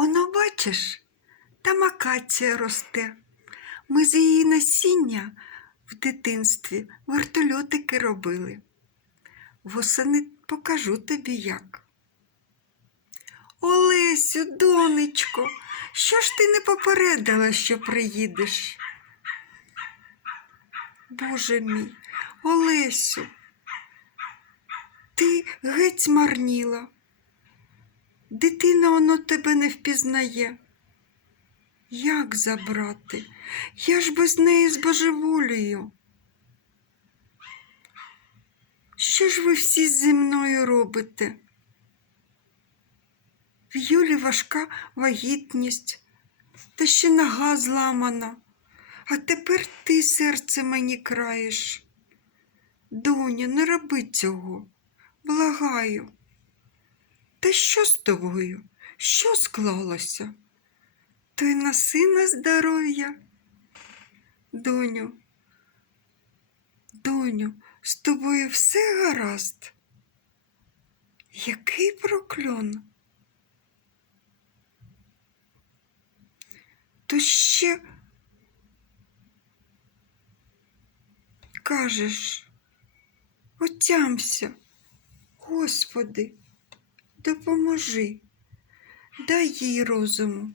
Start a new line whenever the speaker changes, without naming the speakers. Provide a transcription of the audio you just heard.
Оно бачиш, там акація росте. Ми з її насіння в дитинстві вертольотики робили. Восени покажу тобі як. Олесю, донечко, що ж ти не попередила, що приїдеш? Боже мій, Олесю, ти геть змарніла. Дитина воно тебе не впізнає. Як забрати? Я ж без неї збожеволію. Що ж ви всі зі мною робите? В Юлі важка вагітність, та ще нога зламана, а тепер ти серце мені краєш. Доню, не роби цього, благаю. Та що з тобою? Що склалося? То й на сина здоров'я. Доню, доню, з тобою все гаразд. Який прокльон? То ще кажеш, отямся, Господи, допоможи, дай їй розуму.